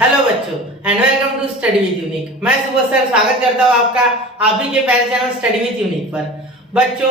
Hello बच्चों and welcome to study with Unique. मैं सुबह सर स्वागत करता हूँ आपका आप ही के प्यारे चैनल स्टडी विद यूनिक पर। बच्चों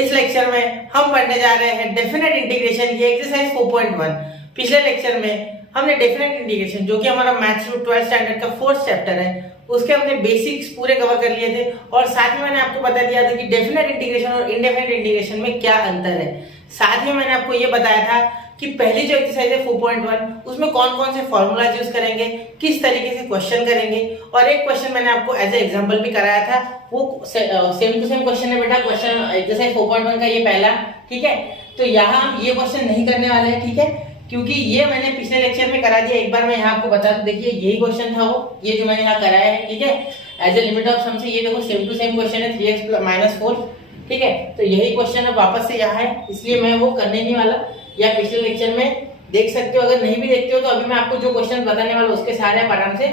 इस लेक्चर में हम पढ़ने जा रहे हैं डेफिनेट इंटीग्रेशन की एक्सरसाइज 4.1। पिछले लेक्चर में हमने डेफिनेट इंटीग्रेशन जो कि हमारा मैथ्स 12th स्टैंडर्ड का 4th चैप्टर है उसके हमने बेसिक्स पूरे कवर कर लिए थे और साथ में मैंने आपको बता दिया था कि डेफिनेट इंटीग्रेशन और इनडेफिनेट इंटीग्रेशन में क्या अंतर है। साथ ही मैंने आपको ये बताया था कि पहली जो एक्सरसाइज है 4.1 उसमें कौन कौन से फॉर्मूलाज यूज करेंगे, किस तरीके से क्वेश्चन करेंगे और एक क्वेश्चन मैंने आपको एज ए एग्जांपल भी कराया था। वो सेम टू सेम क्वेश्चन है बेटा, क्वेश्चन एक्सरसाइज 4.1 का ये पहला, ठीक है। तो यहाँ हम ये क्वेश्चन नहीं करने वाले हैं, ठीक है, क्योंकि ये मैंने पिछले लेक्चर में करा दिया। एक बार मैं यहाँ आपको बता दूं, देखिए यही क्वेश्चन था वो, ये जो मैंने यहाँ कराया है, ठीक है। एज ए लिमिट ऑफ सम से ये देखो सेम टू सेम क्वेश्चन है 3x - 4, ठीक है। तो यही क्वेश्चन अब वापस से यहाँ है, इसलिए मैं वो करने नहीं वाला। या पिछले लेक्चर में देख सकते हो, अगर नहीं भी देखते हो तो अभी मैं आपको जो क्वेश्चन बताने वाला उसके सारे आप आराम से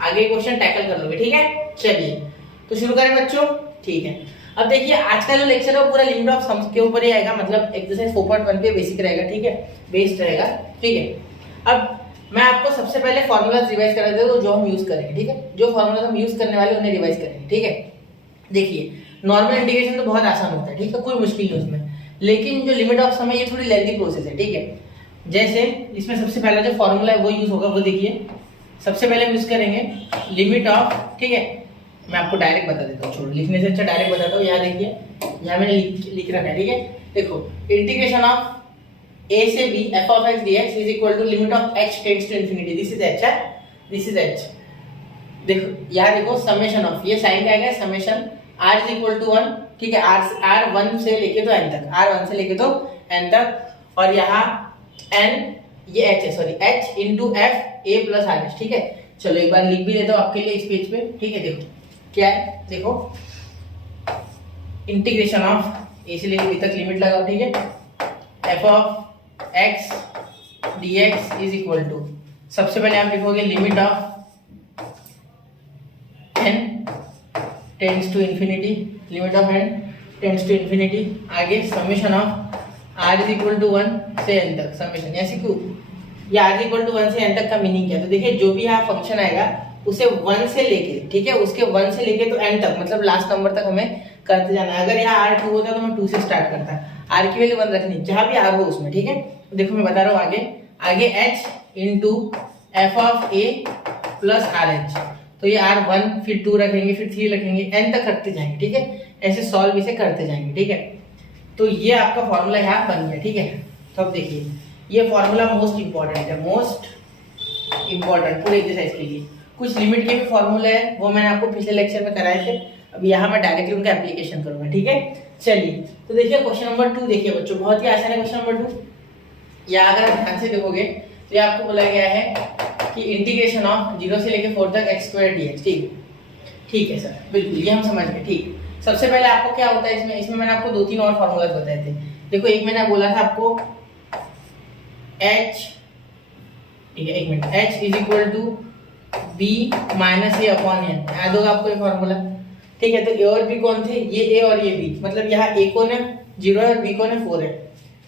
आगे क्वेश्चन टैकल कर लोगे, ठीक है। चलिए तो शुरू करें बच्चों, ठीक है। अब देखिए आज का जो लेक्चर है वो पूरा लिमिट ऑफ सम्स के ऊपर ही आएगा, मतलब एक्सरसाइज 4.1 पे बेसिक रहेगा, ठीक है, बेस्ड रहेगा, ठीक है। अब मैं आपको सबसे पहले फॉर्मूलाज रिवाइज करा देता हूं जो हम यूज करेंगे, ठीक है। जो फॉर्मूलाज हम यूज करने वाले उन्हें रिवाइज करेंगे, ठीक है। देखिए नॉर्मल इंटीग्रेशन तो बहुत आसान होता है, ठीक है, कोई मुश्किल नहीं उसमें, लेकिन जो लिमिट ऑफ सम है ये थोड़ी लेंथी प्रोसेस है, ठीक है। जैसे इसमें सबसे पहला जो फॉर्मूला है वो यूज होगा, वो देखिए सबसे पहले हम यूज करेंगे लिमिट ऑफ, ठीक है। मैं आपको डायरेक्ट बता देता हूँ, छोड़ो लिखने से अच्छा डायरेक्ट बताता हूँ। यहाँ देखिए, यहाँ मैंने लिख रखा है, ठीक है। देखो इंटीग्रेशन ऑफ a से b f of x dx is equal to limit of h tends to infinity, this is h, this is h। देखो यहाँ देखो समेशन ऑफ, ये साइन का है summation r is equal to 1, ठीक है। r 1 से लेके तो n तक, r 1 से लेके तो n तक, और यहाँ n ये h है, sorry h into f a plus r, ठीक है। चलो एक बार लिख भी देता हूँ आपके लिए इस पेज पे, ठीक है। देखो क्या है, देखो इंटीग्रेशन ऑफ ए से लेके बी तक लिमिट लगाओ, ठीक है। f of x dx is equal to, सबसे पहले आप लिखोगे limit of n tends to infinity, limit of n tends to infinity, आगे summation of r is equal to 1 से n तक, समेशन ऐसे क्यों, ये r इज इक्वल टू 1 से n तक का मीनिंग क्या है। तो देखिए जो भी यहाँ फंक्शन आएगा उसे 1 से लेके, ठीक है, उसके 1 से लेके तो n तक, मतलब लास्ट नंबर तक हमें करते जाना है। अगर यहाँ r 2 होता तो मैं 2 से स्टार्ट करता, r की वैल्यू 1 रखनी जहां भी r हो उसमें, ठीक है। तो देखो मैं बता रहा हूँ आगे h into f of a plus R H, तो ये r1 फिर 2 रखेंगे फिर 3 रखेंगे, n तक रखते जाएंगे, ठीक है। ऐसे सॉल्व इसे करते जाएंगे, ठीक है। तो ये आपका फॉर्मूला यहाँ बन गया, ठीक है। तो अब देखिए ये फॉर्मूला मोस्ट इंपॉर्टेंट है, मोस्ट इंपॉर्टेंट पूरे एक्सरसाइज के लिए। कुछ लिमिट के भी फॉर्मूले हैं वो मैंने आपको पिछले लेक्चर में कराए थे, अब यहाँ मैं डायरेक्टली उनका एप्लीकेशन करूंगा, ठीक है। चलिए तो देखिए क्वेश्चन नंबर 2 देखिए बच्चों, बहुत ही आसान है क्वेश्चन नंबर 2। या अगर आप ध्यान से देखोगे तो ये आपको बोला गया है कि इंटीग्रेशन ऑफ 0 से लेके 4 तक x² dx, ठीक है सर, बिल्कुल ये हम समझ गए, ठीक है। सबसे पहले आपको क्या होता है इसमें मैंने आपको 2-3 और फॉर्मूलाज बताए थे। देखो एक मैंने बोला था आपको h, ठीक है, एक minute, h is equal to b minus a upon n, याद होगा आपको ये फॉर्मूला, ठीक है। तो a और b कौन थे, ये a और ये b, मतलब यहाँ a कौन है 0 है और b कौन है 4 है,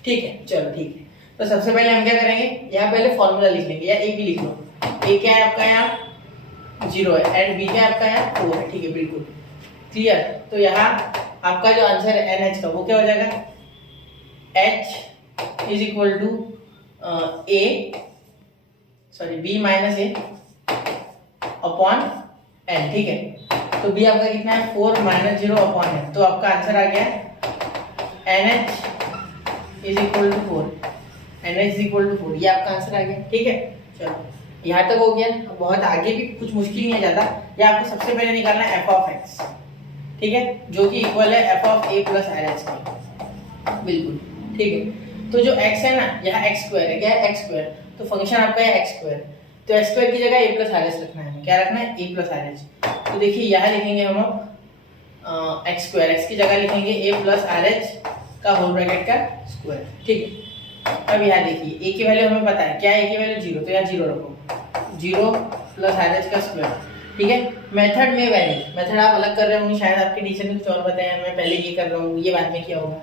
ठीक है। चलो ठीक है, तो सबसे पहले हम क्या करेंगे, यहाँ पहले फॉर्मूला लिख लेंगे, या a भी लिख लो। a क्या है आपका यहाँ 0 है एंड b क्या है आपका यहाँ 4 है, ठीक है, बिल्कुल क्लियर। तो यहाँ आपका जो आंसर है NH का वो क्या हो जाएगा, h is equal to a sorry b minus a upon n, ठीक है। तो b आपका कितना है 4 माइनस 0 अपॉन n, तो आपका आंसर आ गया NH is equal to 4, NH is equal to 4, ये आपका आंसर आ गया, ठीक है। चलो यहाँ तक हो गया, बहुत आगे भी कुछ मुश्किल नहीं है ज्यादा। ये आपको सबसे पहले निकालना है f ऑफ x, ठीक है, जो कि इक्वल है f of a plus R H के, बिल्कुल ठीक है। तो जो x है ना यहाँ x² है, क्या है x², तो फंक्शन आपका है x², तो x² की जगह a प्लस आर एच रखना है, क्या रखना है a प्लस आर एच। तो देखिए यहाँ लिखेंगे हम x², x की जगह लिखेंगे a प्लस आर एच का होल ब्रैकेट का स्क्वायर, ठीक है। अब यहाँ देखिए a की वैल्यू हमें पता है, क्या है a की वैल्यू 0, तो यहाँ 0 रखो, 0 प्लस आर एच का स्क्वायर, ठीक है। मेथड में वैरी, मेथड आप अलग कर रहे होंगे, शायद आपके टीचर ने कुछ और बताया, मैं पहले ये कर रहा हूँ, ये बाद में किया होगा,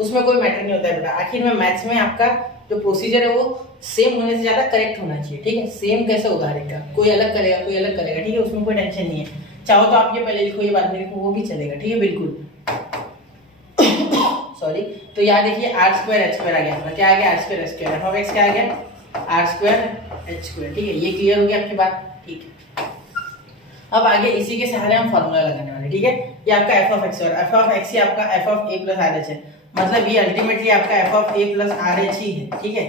उसमें कोई मैटर नहीं होता है बेटा। आखिर में मैथ्स में आपका जो प्रोसीजर है वो सेम होने से ज्यादा करेक्ट होना चाहिए, ठीक है। सेम कैसे होगा हर एक का, कोई अलग करेगा कोई अलग करेगा, ठीक है, उसमें कोई टेंशन नहीं है। चाहो तो आप ये पहले लिखो ये बाद में लिखो वो भी चलेगा, ठीक है, बिल्कुल। सॉरी, तो यहाँ देखिए आर स्क्वायर एच स्क्वायर आ गया अपना, क्या आ गया, R square H square, F of X क्या आ गया, आर स्क्वायर एच स्क्वायर, ठीक है। ये क्लियर हो गया आपकी बात, ठीक है। अब आगे इसी के सहारे हम फॉर्मूला लगाने वाले, ठीक है। ये आपका एफ ऑफ एक्स और एफ ऑफ एक्स ही आपका F of A plus R H है, मतलब ये अल्टीमेटली आपका F of A plus R H ही है, ठीक है।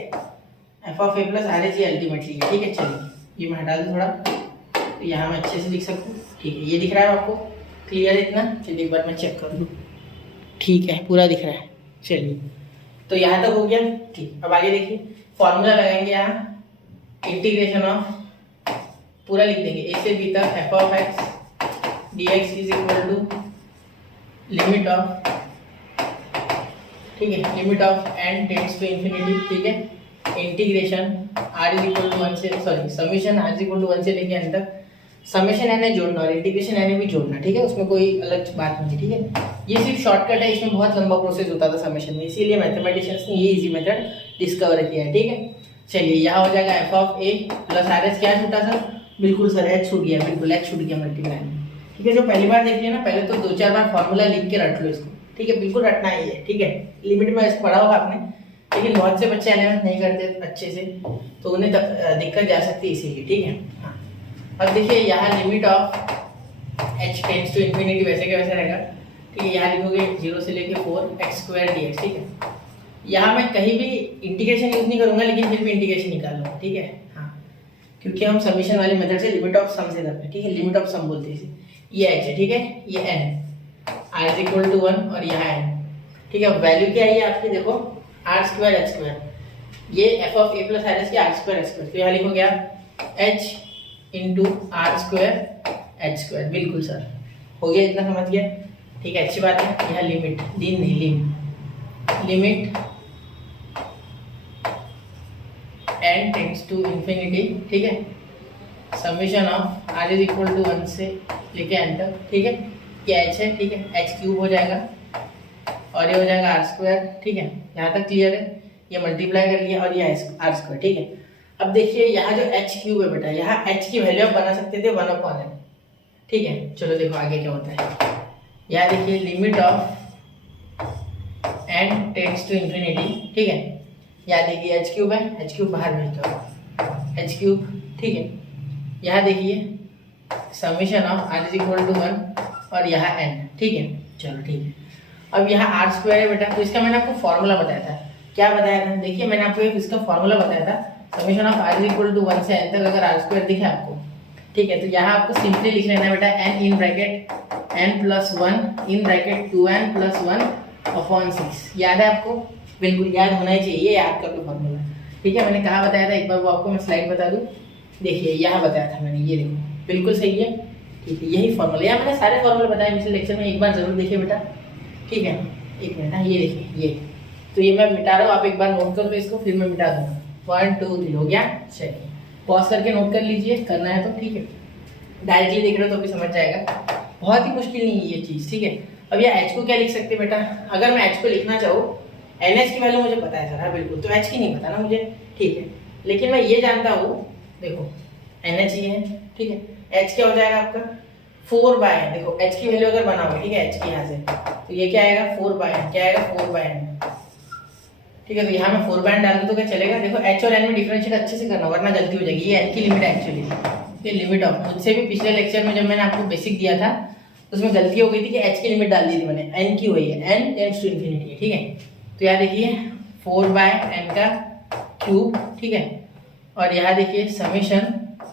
F of A plus R H ही अल्टीमेटली है, ठीक है। चलिए ये मैं हटा दूं थोड़ा, तो यहाँ मैं अच्छे से लिख सकूँ, ठीक है। ये दिख रहा है आपको क्लियर इतना, चलिए एक बार मैं चेक कर लूँ, ठीक है, पूरा दिख रहा है। चलिए तो यहाँ तक हो गया, ठीक। अब आगे देखिए फॉर्मूला लगाएंगे, यहाँ इंटीग्रेशन ऑफ पूरा लिख देंगे ए से बी तक F of X D X is equal to limit of, ठीक है, limit of N tends to infinity, ठीक है, integration R is equal to 1 से, sorry summation are is equal to 1 से लेके एन तक, समेशन एन जोड़ना और इंटीग्रेशन एन भी जोड़ना, ठीक है, उसमें कोई अलग बात नहीं है, ठीक है। ये सिर्फ शॉर्टकट है, इसमें बहुत लंबा प्रोसेस होता था समेशन में, इसीलिए मैथमेटिशियंस ने ये इजी मेथड डिस्कवर किया है, ठीक है। चलिए यहाँ हो जाएगा F of A plus R H, क्या छूटा सर, बिल्कुल सर एच छूट गया, बिल्कुल एच छूट गया मल्टीप्लाई, ठीक है। जो पहली बार देख लिया ना, पहले तो 2-4 बार फॉर्मूला लिख के रट लो इसको, ठीक है, बिल्कुल रटना ही है, ठीक है। लिमिट में इसको पढ़ा होगा आपने, लेकिन बहुत से बच्चे एलिमेंट नहीं करते अच्छे से, तो उन्हें दिक्कत जा सकती है इसीलिए, ठीक है। हाँ, अब देखिए यहाँ limit of h tends to infinity वैसे के वैसे रहेगा, ठीक है। यहाँ लिखोगे 0 से लेके 4 एक्स स्क्वायर डी एक्स, ठीक है। यहाँ मैं कहीं भी इंटीग्रेशन यूज नहीं करूंगा, लेकिन फिर भी इंटीग्रेशन निकालूंगा, ठीक है। हाँ, क्योंकि हम समीशन वाले मेथड से लिमिट ऑफ सम से करते हैं, ठीक है, लिमिट ऑफ सम बोलते हैं इसे। ये h है, ठीक है, ये n, r is equal to 1 और यहाँ n, ठीक है। वैल्यू क्या है आपकी, देखो आर स्क्वायर एच स्क्वायर, ये F of A plus R H की आर स्क्वायर एच स्क्वायर, तो यहाँ लिखोगे आप h into R square H square, बिल्कुल सर हो गया, इतना समझ गया, ठीक है, अच्छी बात है। यहाँ लिमिट लिन नहीं limit n tends to infinity, ठीक है, summation of r is equal to 1 से लेके n तक, ठीक है। ये h है, ठीक है, h क्यूब हो जाएगा और ये हो जाएगा आर स्क्वायर, ठीक है। यहाँ तक क्लियर है, ये मल्टीप्लाई कर लिया और ये आर स्क्वायर, ठीक है। अब देखिए यहाँ जो h क्यूब है बेटा, यहाँ h की वैल्यू आप बना सकते थे 1/n, ठीक है। चलो देखो आगे क्या होता है, यहाँ देखिए limit of n tends to infinity, ठीक है। यहाँ देखिए h क्यूब है, h क्यूब बाहर भेज दो, h क्यूब, ठीक है। यहाँ देखिए summation of r is equal to 1 और यहाँ n, ठीक है। चलो ठीक है, अब यहाँ आर स्क्वायर है बेटा, तो इसका मैंने आपको फॉर्मूला बताया था, क्या बताया था, देखिए मैंने आपको इसका फॉर्मूला बताया था, summation of r is equal to 1 से n तक अगर आर स्क्वायर दिखे आपको, ठीक है, तो यहाँ आपको सिंपली लिख लेना है बेटा n in bracket n plus 1 in bracket 2n plus 1 upon 6, याद है आपको, बिल्कुल याद होना ही चाहिए, ये याद कर लो फॉर्मूला, ठीक है। मैंने कहा बताया था, एक बार वो आपको मैं स्लाइड बता दूँ, देखिए यहाँ बताया था मैंने, ये देखो बिल्कुल सही है, ठीक है, यही फॉर्मूला, यहाँ मैंने सारे फॉर्मूले बताए पिछले लेक्चर में, एक बार जरूर देखिए बेटा, ठीक है। एक मिनट, हाँ ये देखिए, ये तो ये मैं मिटा रहा हूँ, आप एक बार नोट कर लो इसको, फिर मैं मिटा दूंगा। 1 2 3 हो गया, चलिए पॉज करके नोट कर लीजिए, करना है तो, ठीक है। डायरेक्टली देख रहे हो तो भी समझ जाएगा, बहुत ही मुश्किल नहीं है ये चीज़, ठीक है। अब यह h को क्या लिख सकते बेटा, अगर मैं h को लिखना चाहूँ, NH की वैल्यू मुझे पता है सर, हाँ बिल्कुल, तो h की नहीं पता ना मुझे, ठीक है, लेकिन मैं ये जानता हूँ, देखो NH ही है, ठीक है। h क्या हो जाएगा आपका 4/n, देखो h की वैल्यू अगर बनाओगे, ठीक है, h की यहाँ से, तो ये क्या आएगा 4/n, क्या आएगा 4/n, ठीक है। तो यहाँ मैं 4/n डाल दूँ तो क्या चलेगा, देखो h और n में डिफरेंशिएट अच्छे से करना वरना गलती हो जाएगी, ये n की लिमिट है एक्चुअली, ये लिमिट ऑफ, मुझसे भी पिछले लेक्चर में जब मैंने आपको बेसिक दिया था उसमें गलती हो गई थी कि h की लिमिट डाल दी थी मैंने, n की हुई है, n टेंड्स टू इंफिनिटी है, ठीक है। तो यहाँ देखिए 4/n का क्यूब, ठीक है, और यहाँ देखिए summation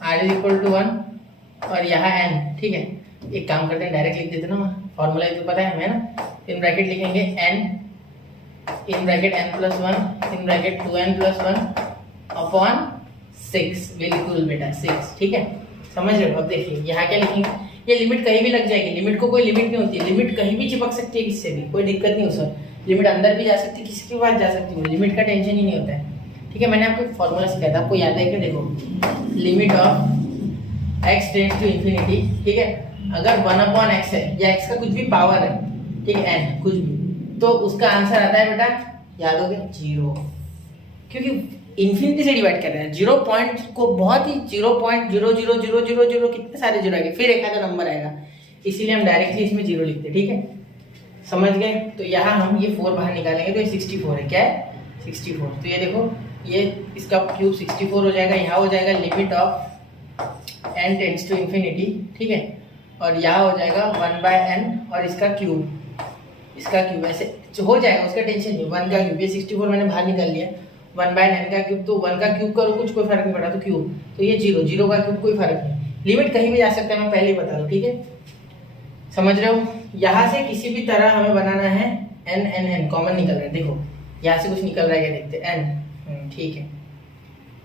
r is equal to 1 और यहाँ n, ठीक है। एक काम करते हैं डायरेक्ट लिख देते ना, फॉर्मूला तो पता है हमें ना, इन ब्रैकेट लिखेंगे n in bracket n plus 1 in bracket 2n plus 1 upon 6, बिल्कुल बेटा 6, ठीक है, समझ रहे हो। अब देखिए यहाँ क्या लिखेंगे, ये लिमिट कहीं भी लग जाएगी, लिमिट को कोई लिमिट नहीं होती है, लिमिट कहीं भी चिपक सकती है किससे भी, कोई दिक्कत नहीं उसमें, लिमिट अंदर भी जा सकती है, किसी के पास जा सकती है, लिमिट का टेंशन ही नहीं होता है, ठीक है। मैंने आपको फॉर्मूला सिखाया था, आपको याद है कि देखो limit of x tends to infinity, ठीक है, अगर 1/x है या x का कुछ भी पावर है, ठीक है, n कुछ भी, तो उसका आंसर आता है बेटा, याद हो गया 0, क्योंकि इन्फिनिटी से डिवाइड कर रहे हैं, 0 पॉइंट को बहुत ही 0.00000 कितने सारे जीरो आएंगे, फिर एक आधा नंबर आएगा, इसीलिए हम डायरेक्टली इसमें 0 लिखते हैं। ठीक है, समझ गए। तो यहाँ हम ये 4 बाहर निकालेंगे तो ये 64 है। क्या है? 64। तो ये देखो, ये इसका क्यूब 64 हो जाएगा। यहाँ हो जाएगा limit of n tends to infinity. ठीक है, और यहाँ हो जाएगा 1/n और इसका क्यूब ऐसे हो जाएगा, उसका टेंशन नहीं। 1 का क्यूब, ये 64 मैंने बाहर निकाल लिया। 1/n का क्यूब, तो 1 का क्यूब करो कुछ कोई फर्क नहीं पड़ा, तो क्यूब, तो ये 0 का क्यूब कोई फर्क नहीं। लिमिट कहीं भी जा सकता है, मैं पहले ही बता दूं। ठीक है, समझ रहे हो। यहाँ से किसी भी तरह हमें बनाना है n कॉमन निकल रहा है। देखो यहाँ से कुछ निकल रहा है, क्या देखते हैं? n। ठीक है,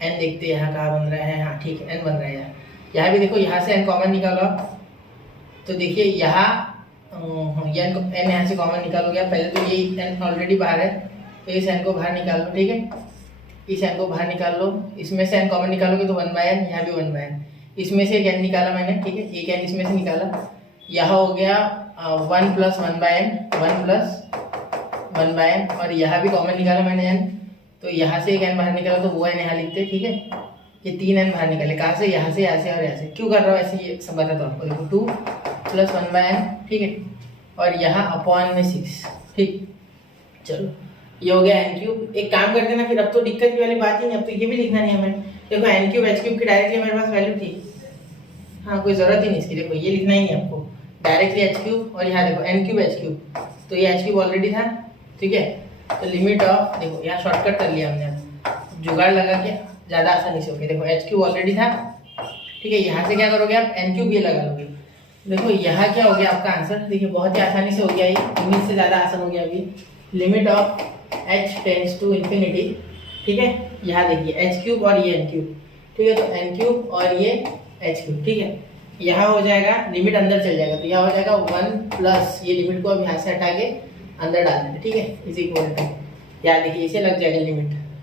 n देखते हैं यहाँ कहाँ बन रहा है। हाँ ठीक है, n बन रहा है यहाँ। यहाँ भी देखो, यहाँ से n कॉमन निकालो, तो देखिए यहाँ n यहाँ से कॉमन निकालोगे। पहले तो ये n ऑलरेडी बाहर है, तो इस n को बाहर निकाल लो। ठीक है, इस n को बाहर निकाल लो, इसमें से n कॉमन निकालोगे तो 1/n, यहाँ भी 1/n, इसमें से एक n निकाला मैंने। ठीक है, एक n इसमें से निकाला, यहाँ हो गया 1 + 1/n, 1 + 1/n, और यहाँ भी कॉमन निकाला मैंने n, तो यहाँ से एक n बाहर निकाला तो वो n यहाँ लिखते। ठीक है, ये 3 n बाहर निकाले, कहाँ से? यहाँ से, यहाँ से और यहाँ से। क्यों कर रहा हूँ ऐसे, ये सब बताता हूँ आपको। देखो 2 + 1/n, ठीक है, और यहाँ अपॉन में 6। ठीक, चलो ये हो गया n³। एक काम करते ना फिर, अब तो दिक्कत की वाली बात ही नहीं, अब तो ये भी लिखना नहीं हमें। देखो n³ h³ की डायरेक्टली मेरे पास वैल्यू थी। हाँ, कोई जरूरत ही नहीं इसकी। देखो ये लिखना ही नहीं आपको, डायरेक्टली h³, और यहाँ देखो n³ h³, तो ये h³ ऑलरेडी था। ठीक है, तो लिमिट ऑफ, देखो यहाँ शॉर्टकट कर लिया हमने, जुगाड़ लगा के ज़्यादा आसानी से हो गया। देखो h³ ऑलरेडी था। ठीक है, यहाँ से क्या करोगे आप? n³ ये लगा लोगे। देखो यहाँ क्या हो गया आपका आंसर, देखिए बहुत ही आसानी से हो गया, ये उम्मीद से ज़्यादा आसान हो गया अभी। Limit of h tends to infinity. ठीक है, यहाँ देखिए h³ और ये n³। ठीक है, तो n³ और ये h³। ठीक है, यहाँ हो जाएगा, लिमिट अंदर चल जाएगा, तो यहाँ हो जाएगा 1 + ये लिमिट को अब यहाँ से हटा के अंदर डाल देंगे। ठीक है, इज इक्वल टू, यहाँ देखिए इसे लग जाएगा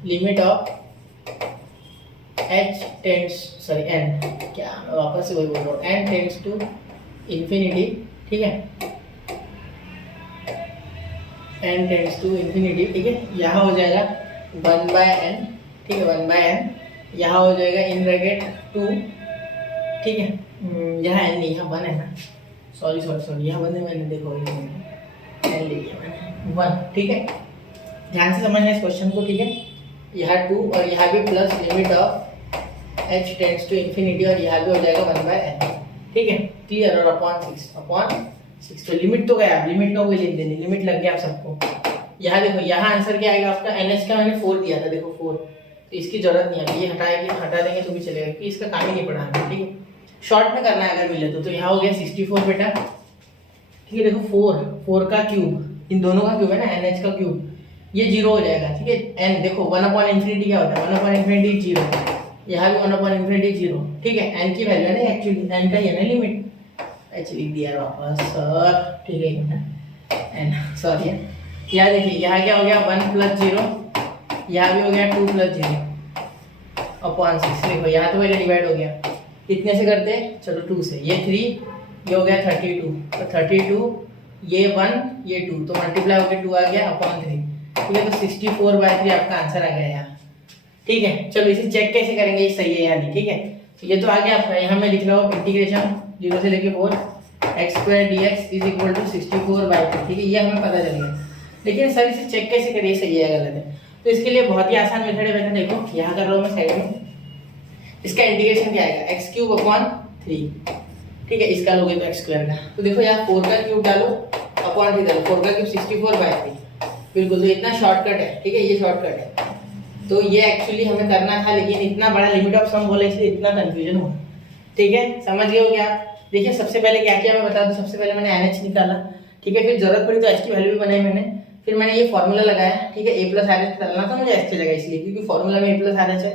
limit of h tends, sorry n, क्या वापस से वही बोल रहा हूँ, n टेंड्स टू इन्फिनिटी। ठीक है, n टेंड्स टू इन्फिनिटी। ठीक है, यहाँ हो जाएगा 1/n। ठीक है, 1/n, यहाँ हो जाएगा इन ब्रैकेट 2। ठीक है, यहाँ n नहीं, यहाँ 1 है ना, सॉरी, यहाँ 1 है, मैंने देखो n ले लिया मैंने 1। ठीक है, ध्यान से समझना इस क्वेश्चन को। ठीक है, यहाँ 2 और यहाँ भी plus limit of h tends to infinity, और यहाँ भी हो जाएगा 1/n। ठीक है, क्लियर, और अपॉन 6। तो लिमिट तो गया, लिमिट का वही लिख देनी, लिमिट लग गया आप सबको। यहाँ देखो, यहाँ आंसर क्या आएगा आपका? NH का मैंने 4 दिया था, देखो 4, तो इसकी जरूरत नहीं है, ये हटा देंगे तो भी चलेगा, क्योंकि इसका काम ही नहीं पड़ा हमें। ठीक है, शॉर्ट में करना है अगर मिले तो यहाँ हो गया 64 बेटा। ठीक है, देखो 4 का क्यूब, इन दोनों का क्यूब है ना, NH का क्यूब, ये 0 हो जाएगा। ठीक है, n देखो 1/∞ क्या होता है? 1/∞ 0, यहाँ भी 1/∞ 0। ठीक है, n की वैल्यू है ना, एक्चुअली n का ये ना लिमिट, एक्चुअली दिया वापस सर। ठीक है, n सॉरी, यहाँ देखिए, यहाँ क्या हो गया 1 + 0, यहाँ भी हो गया 2 + 0 अपॉन 6। देखो यहाँ तो पहले डिवाइड हो गया, कितने से करते हैं? चलो 2 से, ये 3, ये हो गया 32, तो 32, ये 1, ये 2, तो मल्टीप्लाई होकर 2 आ गया अपॉन 3। ठीक है, तो 64/3 आपका आंसर आ गया यहाँ। ठीक है, चलो इसे चेक कैसे करेंगे, ये सही है या नहीं। ठीक है, तो ये तो आ गया आपका, यहाँ मैं लिख रहा हूँ इंटीग्रेशन 0 से लेके 4 x² dx = 64/3। ठीक है, ये हमें पता चल गया, लेकिन सर इसे चेक कैसे करिए, सही है गलत है? तो इसके लिए बहुत ही आसान मेथड है बेटा। देखो यहाँ कर रहा हूँ मैं साइड में, इसका इंटीग्रेशन क्या आएगा? x³/3। ठीक है, इसका लोगे तो x² का, तो देखो यहाँ 4 का क्यूब डालो अपॉन 3 डालो, 4 का क्यूब 64/3, बिल्कुल। तो इतना शॉर्टकट है। ठीक है, ये शॉर्टकट है, तो ये एक्चुअली हमें करना था, लेकिन इतना बड़ा लिमिट ऑफ सम बोला इसलिए इतना कंफ्यूजन हुआ। ठीक है, समझ गए हो क्या? देखिए सबसे पहले क्या किया मैं बता दूं। सबसे पहले मैंने NH निकाला। ठीक है, फिर जरूरत पड़ी तो H की वैल्यू भी बनाई मैंने, फिर मैंने ये फॉर्मूला लगाया। ठीक है, A + RH डालना था मुझे H की जगह, इसलिए क्योंकि फॉर्मूला में A + RH है।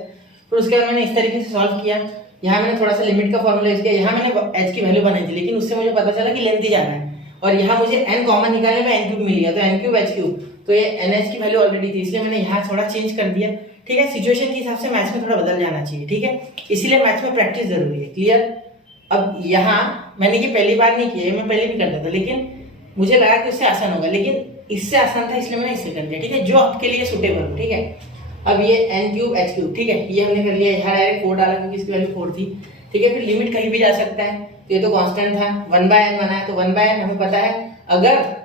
फिर उसके बाद मैंने इस तरीके से सॉल्व किया। यहाँ मैंने थोड़ा सा लिमिट का फॉर्मूला यूज किया, यहाँ मैंने H की वैल्यू बनाई थी, लेकिन उससे मुझे पता चला कि लेंथ ही जाना है, और यहाँ मुझे n कॉमन निकालने में n³ मिल गया, तो n³ h³, तो ये NH की वैल्यू ऑलरेडी थी, इसलिए मैंने यहाँ थोड़ा चेंज कर दिया। ठीक है, सिचुएशन के हिसाब से मैथ्स में थोड़ा बदल जाना चाहिए। ठीक है, इसीलिए मैथ्स में प्रैक्टिस जरूरी है। क्लियर? अब यहाँ मैंने ये पहली बार नहीं किया, मैं पहले भी करता था, लेकिन मुझे लगा कि उससे आसान होगा, लेकिन इससे आसान था इसलिए मैंने इससे कर दिया। ठीक है, जो आपके लिए सुटेबल हो। ठीक है, अब ये n क्यूब h क्यूब, ठीक है, ये हमने कर लिया, यहाँ डायरेक्ट 4 डाला क्योंकि इसकी वैल्यू 4 थी, ठीक है। फिर लिमिट कहीं भी जा सकता है, तो ये तो कांस्टेंट था, 1/n बना है, तो 1/n हमें पता है, अगर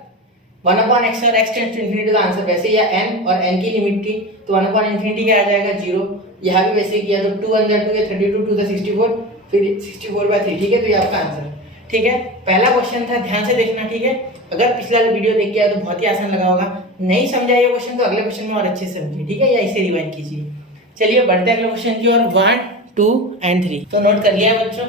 1/x और x टेंड्स टू इन्फिनिटी का आंसर वैसे या n और n की लिमिट थी तो 1/∞ क्या आ जाएगा 0, यहाँ भी वैसे किया तो 2 1 2 ये 32 2 64 फिर 64/3, ठीक है, तो ये आपका आंसर, ठीक है। पहला क्वेश्चन था, ध्यान से देखना, ठीक है। अगर पिछला वीडियो देख के आया तो बहुत ही आसान लगा होगा, नहीं समझा ये क्वेश्चन तो अगले क्वेश्चन में और अच्छे से समझिए, ठीक है, या इसे रिवाइंड कीजिए। चलिए बढ़ते हैं अगले क्वेश्चन की ओर, 1 2 एंड 3, तो नोट कर लिया है बच्चों।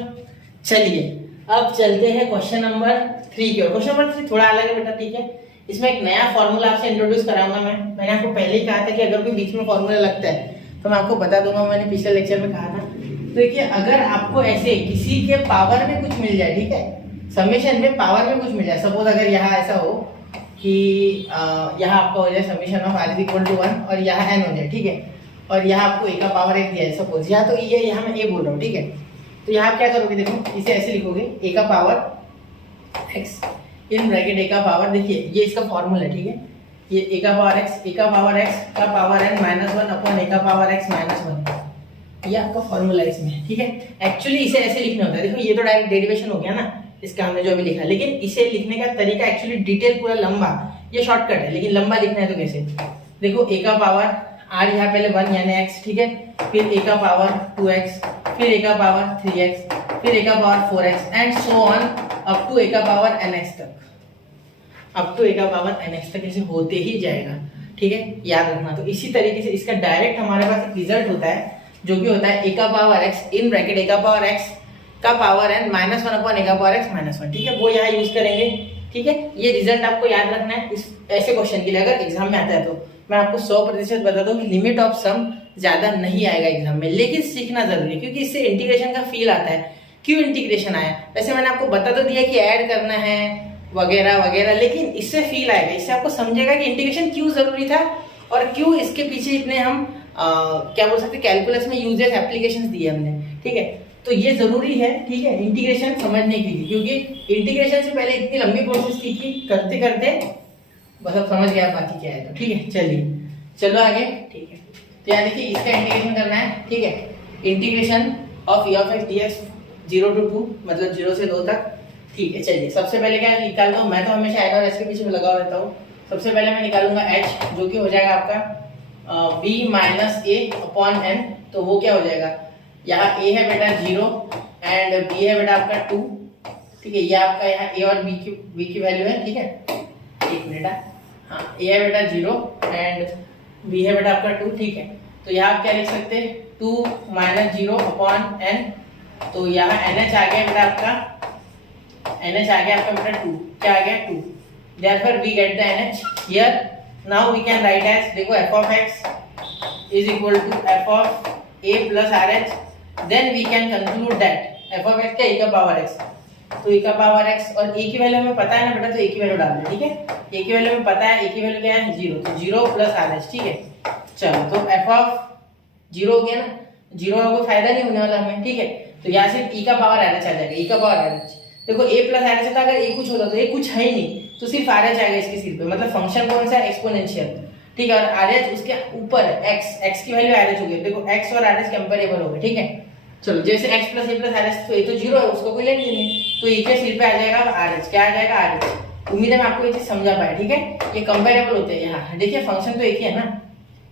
चलिए अब चलते हैं क्वेश्चन नंबर 3 की ओर। क्वेश्चन नंबर 3 थोड़ा अलग है बेटा, ठीक है, इसमें एक नया फॉर्मूला आपसे इंट्रोड्यूस कराऊंगा मैंने आपको पहले ही कहा था कि अगर कोई बीच में फॉर्मूला लगता है तो मैं आपको बता दूंगा, मैंने पिछले लेक्चर में कहा था। तो देखिए, अगर आपको ऐसे किसी के पावर में कुछ मिल जाए, ठीक है, समेशन में पावर में कुछ मिल जाए, सपोज अगर यहाँ ऐसा हो कि यहाँ आपका हो जाए समेशन ऑफ r = 1 और यहाँ n हो जाए, ठीक है, और यहाँ आपको a का पावर 1 दिया है सपोज, यहाँ तो ये यहाँ मैं a बोल रहा हूँ, ठीक है, तो यहाँ आप क्या करोगे, देखो इसे ऐसे लिखोगे a का power x in bracket a का पावर, देखिए ये इसका फॉर्मूला है, ठीक है, ये a का पावर x का पावर n -1 अपॉन a का पावर x -1, ये आपका फॉर्मूला है इसमें, ठीक है। एक्चुअली इसे ऐसे लिखना होता है, देखो ये तो डायरेक्ट डेरिवेशन हो गया ना इसका हमने जो अभी लिखा, लेकिन इसे लिखने का तरीका एक्चुअली डिटेल पूरा लंबा, ये शॉर्टकट है, लेकिन लंबा लिखना है तो कैसे, देखो a का पावर r यहाँ पहले 1 यानी x, ठीक है, फिर a का पावर 2x, फिर a का पावर 3x, फिर a का power 4x and so on up to a का पावर nx तक, अप टू a का पावर nx तक ऐसे होते ही जाएगा, ठीक है, याद रखना। तो इसी तरीके से इसका डायरेक्ट हमारे पास एक रिजल्ट होता है जो कि होता है a का power x in bracket a का पावर x का पावर n -1 अपॉन a का पावर x -1, ठीक है, वो यहाँ यूज करेंगे, ठीक है। ये रिजल्ट आपको याद रखना है इस ऐसे क्वेश्चन के लिए, अगर एग्जाम में आता है तो मैं आपको 100% बता दूं कि लिमिट ऑफ सम ज्यादा नहीं आएगा एग्जाम में, लेकिन सीखना जरूरी है क्योंकि इससे इंटीग्रेशन का फील आता है। क्यों इंटीग्रेशन आया, वैसे मैंने आपको बता तो दिया कि ऐड करना है वगैरह वगैरह, लेकिन इससे फील आएगा, इससे आपको समझेगा कि इंटीग्रेशन क्यों जरूरी था और क्यों इसके पीछे इतने हम क्या बोल सकते हैं कैलकुलस में यूजेस एप्लीकेशंस दिए हमने, ठीक है। तो ये जरूरी है, ठीक है, इंटीग्रेशन समझने के लिए, क्योंकि इंटीग्रेशन से पहले इतनी लंबी प्रोसेस थी कि करते करते बस अब समझ गया बाकी क्या है, तो ठीक है। चलिए चलो आगे, ठीक है, तो यहाँ देखिए इसका इंटीग्रेशन करना है, ठीक है, integration of e of x dx 0 to 2 मतलब 0 से 2 तक, ठीक है। चलिए सबसे पहले क्या निकालता हूँ, मैं तो हमेशा n और s के पीछे में लगा रहता हूँ। सबसे पहले मैं निकालूंगा h जो कि हो जाएगा आपका b - a अपॉन n, तो वो क्या हो जाएगा, यहाँ a है बेटा 0 एंड b है बेटा आपका 2, ठीक है, ये आपका यहाँ a और b की वैल्यू है, ठीक है, एक मिनट, हाँ a है बेटा 0 एंड b है बेटा आपका 2, ठीक है। तो यहाँ आप क्या लिख सकते हैं 2 - 0 अपॉन n, तो यहाँ NH आ गया बेटा आपका, NH आ गया आपका बेटा 2, क्या आ गया 2, therefore we get the NH here, now we can write as, देखो f of x is equal to f of a plus rh, then we can conclude that f of x क्या a का power x, तो a का power x और a की value हमें पता है ना बेटा, तो a की वैल्यू डाल दे, ठीक है, a की वैल्यू हमें पता है, a की वैल्यू क्या है 0, तो 0 प्लस rh, ठीक है। चलो तो f of 0 हो गया ना, 0 का कोई फायदा नहीं होने वाला हमें, ठीक है, तो यहाँ से e का पावर rh आ जाएगा, e का पावर rh, देखो a प्लस rh था, अगर a कुछ होता तो a कुछ है ही नहीं, तो सिर्फ rh आएगा इसके सिर पे, मतलब फंक्शन कौन सा है एक्सपोनेंशियल, ठीक है, और rh उसके ऊपर x की वैल्यू rh हो गई, देखो x और rh कंपेरेबल हो गए, ठीक है। चलो जैसे x plus a plus rh, तो a तो 0 है, उसको कोई लेने नहीं, तो a के सिर पे आ जाएगा rh, क्या आ जाएगा rh। उम्मीद है मैं आपको ये चीज समझा पाया, ठीक है, ये कंपेरेबल होते हैं, यहाँ देखिए फंक्शन तो एक ही है ना,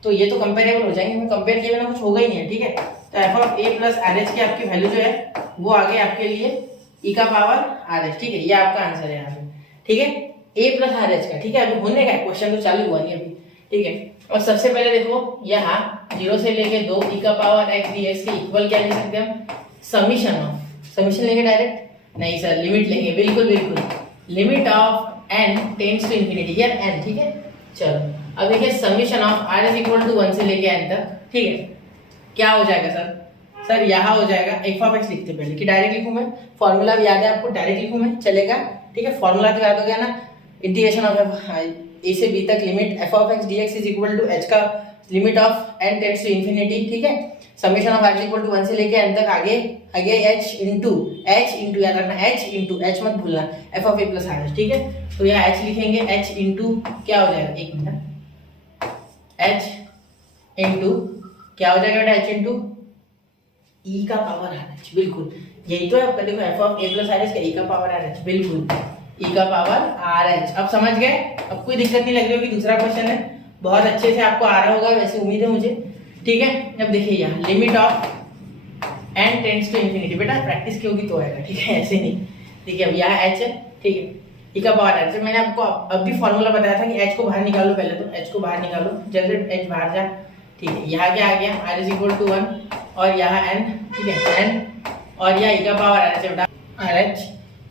तो ये तो कंपेरेबल हो जाएंगे, कंपेयर किए बिना कुछ होगा ही नहीं है, ठीक है। तो f of a plus rh की आपकी वैल्यू जो है वो आ गई आपके लिए e का पावर rh, ठीक है, ये आपका आंसर है यहाँ पे, ठीक है, a प्लस rh का, ठीक है। अभी होने का क्वेश्चन तो चालू हुआ नहीं अभी, ठीक है। और सबसे पहले देखो यहाँ 0 से लेके 2 e का पावर x dx के इक्वल क्या ले सकते हैं हम, समीशन ऑफ, समीशन लेंगे डायरेक्ट नहीं सर, लिमिट लेंगे, बिल्कुल बिल्कुल, limit of n tends to infinity, यार n, ठीक है। चलो अब देखिए summation of r is equal to 1 से लेके n तक, ठीक है, क्या हो जाएगा सर यहाँ हो जाएगा f ऑफ x लिखते पहले कि डायरेक्ट लिखूं मैं, फॉर्मूला भी याद है आपको, डायरेक्ट लिखूं मैं चलेगा, ठीक है, फॉर्मूला तो याद हो गया ना, इंटीग्रेशन ऑफ a से b तक limit f of x dx is equal to h का limit of n tends to infinity, ठीक है, summation of r is equal to 1 से लेके n तक, आगे h इंटू याद रखना, h मत भूलना f of a plus r, ठीक है। तो यहाँ h लिखेंगे, h इंटू क्या हो जाएगा, एक मिनट, h इंटू क्या हो जाएगा बेटा h इंटू ई का पावर आर एच। बिल्कुल यही तो है आपका, देखो F of A plus R H का ई का पावर आर एच, बिल्कुल ई का पावर आर एच। अब समझ गए, अब कोई दिक्कत नहीं लग रही होगी। दूसरा क्वेश्चन है, बहुत अच्छे से आपको आ रहा होगा वैसे उम्मीद है मुझे, ठीक है। अब देखिए यहाँ limit of n tends to infinity, बेटा प्रैक्टिस की होगी तो आएगा, ठीक है, ऐसे नहीं। देखिए अब यहाँ h है, ठीक है, ई का पावर आर एच। मैंने आपको अभी फॉर्मूला बताया था कि h को बाहर निकालो, पहले तो h को बाहर निकालो, जल्दी h बाहर जा, ठीक है। यहाँ क्या आ गया, r इज इक्वल टू 1 और यहाँ n, ठीक है, n और यहाँ ई का पावर आर एच बेटा आर एच।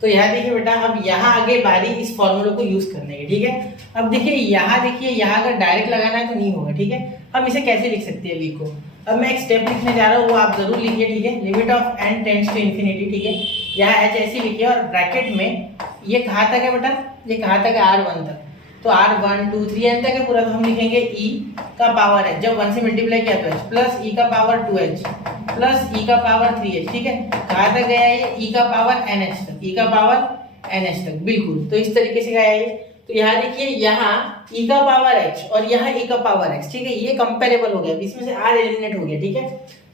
तो यहाँ देखिए बेटा, अब यहाँ आगे बारी इस फॉर्मूले को यूज करने की, ठीक है। अब देखिए यहाँ अगर डायरेक्ट लगाना है तो नहीं होगा, ठीक है। हम इसे कैसे लिख सकते हैं v को, अब मैं एक स्टेप लिखने जा रहा हूँ, वो आप जरूर लिखिए, ठीक है। Limit of n tends to infinity, ठीक है, यहाँ h ऐसे लिखिए और ब्रैकेट में ये कहाँ तक है बेटा, ये कहाँ तक है, r1 तक। तो r1 2 3 n तक है पूरा, तो हम लिखेंगे e का पावर h, जब 1 से मल्टीप्लाई किया तो h प्लस e का पावर 2h प्लस e का पावर 3h, ठीक है। कहाँ तक गया ये, e का पावर nh तक, e का पावर nh तक, बिल्कुल। तो इस तरीके से गया ये। तो यहाँ देखिए, यहाँ e का पावर h और यहाँ e का पावर x, ठीक है, ये कंपेरेबल हो गया, इसमें से r एलिमिनेट हो गया, ठीक है।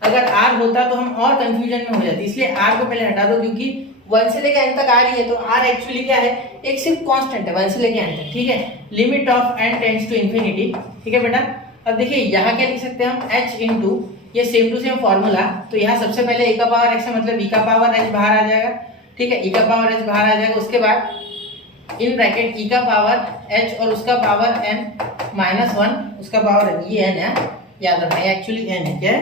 अगर r होता तो हम और कंफ्यूजन में हो जाते, इसलिए r को पहले हटा दो, क्योंकि 1 से लेकर n तक आ रही है, तो r एक्चुअली क्या है, एक सिर्फ कांस्टेंट है 1 से लेकर n तक, ठीक है। Limit of n tends to infinity, ठीक है बेटा। अब देखिए यहाँ क्या लिख सकते हैं हम, h इंटू ये सेम टू सेम फॉर्मूला, तो यहाँ सबसे पहले e का पावर x है, मतलब e का पावर h बाहर आ जाएगा, ठीक है, e का पावर h बाहर आ जाएगा। उसके बाद इन ब्रैकेट e का पावर h और उसका पावर n माइनस 1 उसका पावर n, ये n है, याद रखना ये एक्चुअली n है, क्या है,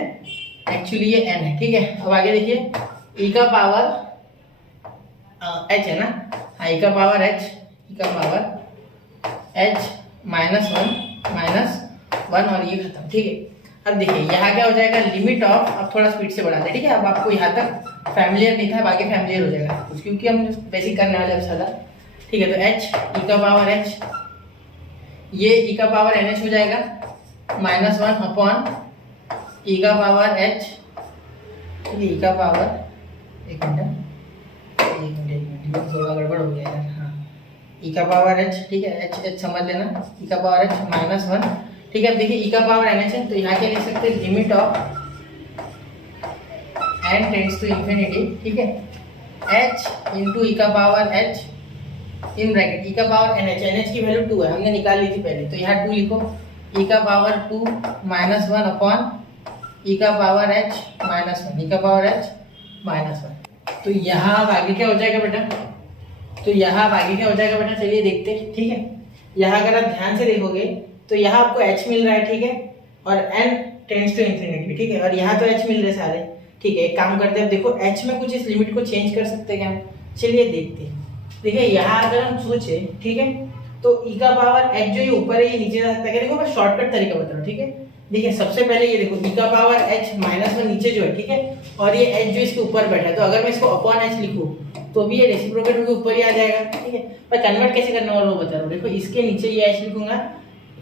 एक्चुअली ये n है, ठीक है। अब आगे देखिए e का पावर h है ना, हाँ e का पावर h, e का पावर h माइनस 1 और ये खत्म, ठीक है। अब देखिए यहाँ क्या हो जाएगा, लिमिट ऑफ, अब थोड़ा स्पीड से बढ़ाते हैं, ठीक है। अब आपको यहाँ तक फैमिलियर नहीं था, अब आगे फैमिलियर हो जाएगा कुछ, क्योंकि हम बेसिक करने वाले अब सारा, ठीक है। तो h e का पावर h, ये e का पावर nh हो जाएगा माइनस 1 अपॉन e का पावर h, e का पावर एक मिनट थोड़ा गड़बड़ हो गया यार, हाँ, e का पावर h, ठीक है, h समझ लेना, e का पावर h माइनस 1, ठीक है। अब देखिए e का पावर nh है, तो यहाँ क्या लिख सकते हैं, limit of n tends to infinity, ठीक है, h इंटू e का power h in bracket e का पावर nh की वैल्यू 2 है, हमने निकाल ली थी पहले, तो यहाँ 2 लिखो, e का पावर 2 माइनस 1 अपॉन e का पावर h माइनस 1, e का पावर h माइनस 1। तो यहाँ अब आगे क्या हो जाएगा बेटा, चलिए देखते हैं, ठीक है। यहाँ अगर आप ध्यान से देखोगे तो यहाँ आपको h मिल रहा है, ठीक है, और n टेंड्स टू इंफिनिटी, ठीक है, और यहाँ तो h मिल रहे सारे, ठीक है। एक काम करते हैं, अब देखो h में कुछ इस लिमिट को चेंज कर सकते हैं क्या, चलिए देखते हैं। देखिए यहाँ अगर हम सोचे, ठीक है, तो e का पावर h जो ये ऊपर है ये नीचे जा सकता है, देखो मैं शॉर्टकट तरीका बता रहा हूँ, ठीक है। देखिए सबसे पहले ये देखो e का पावर h माइनस 1 नीचे जो है, ठीक है, और ये h जो इसके ऊपर बैठा है, तो अगर मैं इसको अपॉन h लिखूं तो भी ये रेसिप्रोकेट होकर ऊपर ही आ जाएगा, ठीक है। मैं कन्वर्ट कैसे करने वाला वो बता रहा हूँ। देखो इसके नीचे ये h लिखूंगा,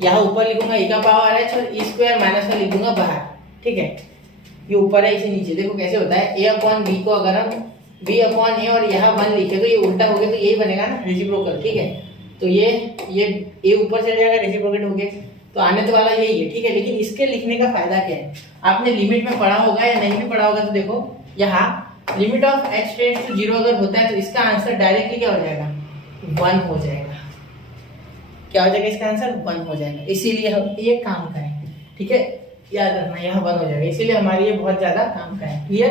यहाँ ऊपर लिखूंगा e का पावर h और e स्क्वायर माइनस 1 लिखूंगा बाहर, ठीक है, ये ऊपर है इसे नीचे। देखो कैसे होता है, a अपॉन b को अगर हम b अपॉन a और यहाँ 1 लिखे तो ये उल्टा हो गया, तो यही बनेगा ना रेसिप्रोकल, ठीक है। तो ये a ऊपर चले जाएगा, रेसिप्रोकेट हो गया, तो आने तो वाला यही है, ठीक है। लेकिन इसके लिखने का फायदा क्या है, आपने लिमिट में पढ़ा होगा या नहीं भी पढ़ा होगा, तो देखो यहाँ limit of h tends to 0 अगर होता है तो इसका आंसर डायरेक्टली क्या हो जाएगा, 1 हो जाएगा। क्या हो जाएगा इसका आंसर, 1 हो जाएगा। इसीलिए हम ये काम करें, ठीक है, याद रखना यहाँ 1 हो जाएगा, इसीलिए हमारी ये बहुत ज्यादा काम का है, क्लियर।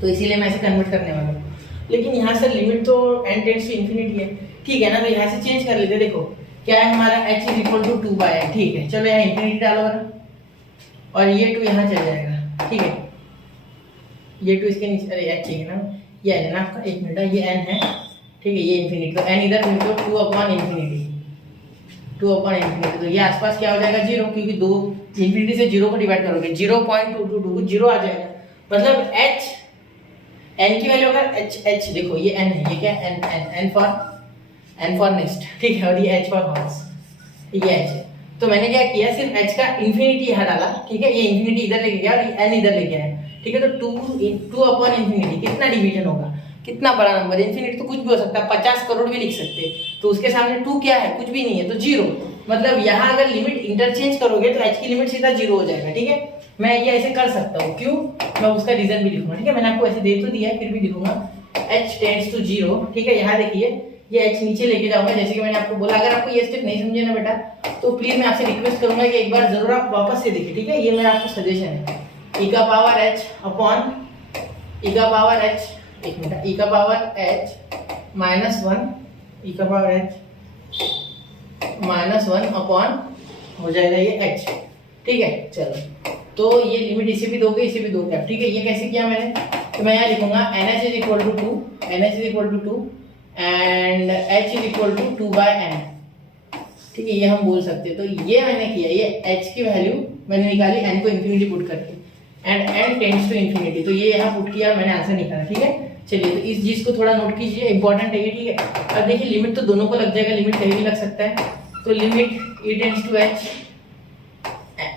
तो इसीलिए मैं इसे कन्वर्ट करने वाला हूँ। लेकिन यहाँ से लिमिट तो n टेंड्स टू इंफिनिटी है, ठीक है ना, तो यहाँ से चेंज कर लेते। देखो क्या है हमारा h is equal to 2/n, ठीक है। चलो यहाँ इंफिनिटी डालो और ये 2 यहाँ चल जाएगा, ठीक है, ये 2 इसके नीचे, अरे h है ना, ये n है ना आपका, एक मिनट, ये n है, ठीक है, ये इंफिनिटी, तो n इधर लिखो 2 अपॉन इंफिनिटी, तो ये आसपास क्या हो जाएगा 0, क्योंकि 2 इंफिनिटी से 0 को डिवाइड करोगे 0.222 0 आ जाएगा, मतलब h n की वैल्यू अगर h देखो ये n है, ये क्या n फॉर नेक्स्ट, ठीक है, और ये h फॉर हॉर्स, ये h है। तो मैंने क्या किया, सिर्फ h का इंफिनिटी यहाँ डाला, ठीक है, ये इंफिनिटी इधर लेके गया और ये n इधर लेके आया, ठीक है। तो 2 अपॉन इंफिनिटी कितना डिवीजन होगा, कितना बड़ा नंबर, इंफिनिटी तो कुछ भी हो सकता है, 50 करोड़ भी लिख सकते हैं, तो उसके सामने 2 क्या है, कुछ भी नहीं है, तो 0, मतलब यहाँ अगर लिमिट इंटरचेंज करोगे तो h की लिमिट सीधा 0 हो जाएगा, ठीक है। मैं ये ऐसे कर सकता हूँ, क्यों, मैं उसका रीजन भी लिखूंगा, ठीक है। मैंने आपको ऐसे दे तो दिया है, फिर भी लिखूंगा h टेंड्स टू 0, ठीक है। यहाँ देखिए ये h नीचे लेके जाऊंगा, जैसे कि मैंने आपको बोला। अगर आपको ये स्टेप नहीं समझे ना बेटा, तो प्लीज मैं आपसे रिक्वेस्ट करूंगा कि एक बार जरूर आप वापस से देखिए, ठीक है। ये मेरा आपको सजेशन है। e का पावर h अपॉन e का पावर h, एक मिनट, e का पावर h माइनस 1, e का पावर h माइनस 1 अपॉन हो जाएगा ये h, ठीक है। चलो, तो ये लिमिट इसे भी दोगे, इसे भी दोगे आप, ठीक है। ये कैसे किया मैंने, तो मैं यहाँ लिखूंगा NH is equal to 2, NH is equal to 2 and h is equal to 2/n, ठीक है। ये हम बोल सकते हैं। तो ये मैंने किया, ये h की वैल्यू मैंने निकाली n को इन्फिनिटी पुट करके, and n tends to infinity, तो ये यहाँ पुट किया, मैंने आंसर निकाला, ठीक है। चलिए, तो इस चीज को थोड़ा नोट कीजिए, इंपॉर्टेंट है ये, ठीक है। अब देखिए लिमिट तो दोनों को लग जाएगा, लिमिट कहीं भी लग सकता है। तो limit e tends to h,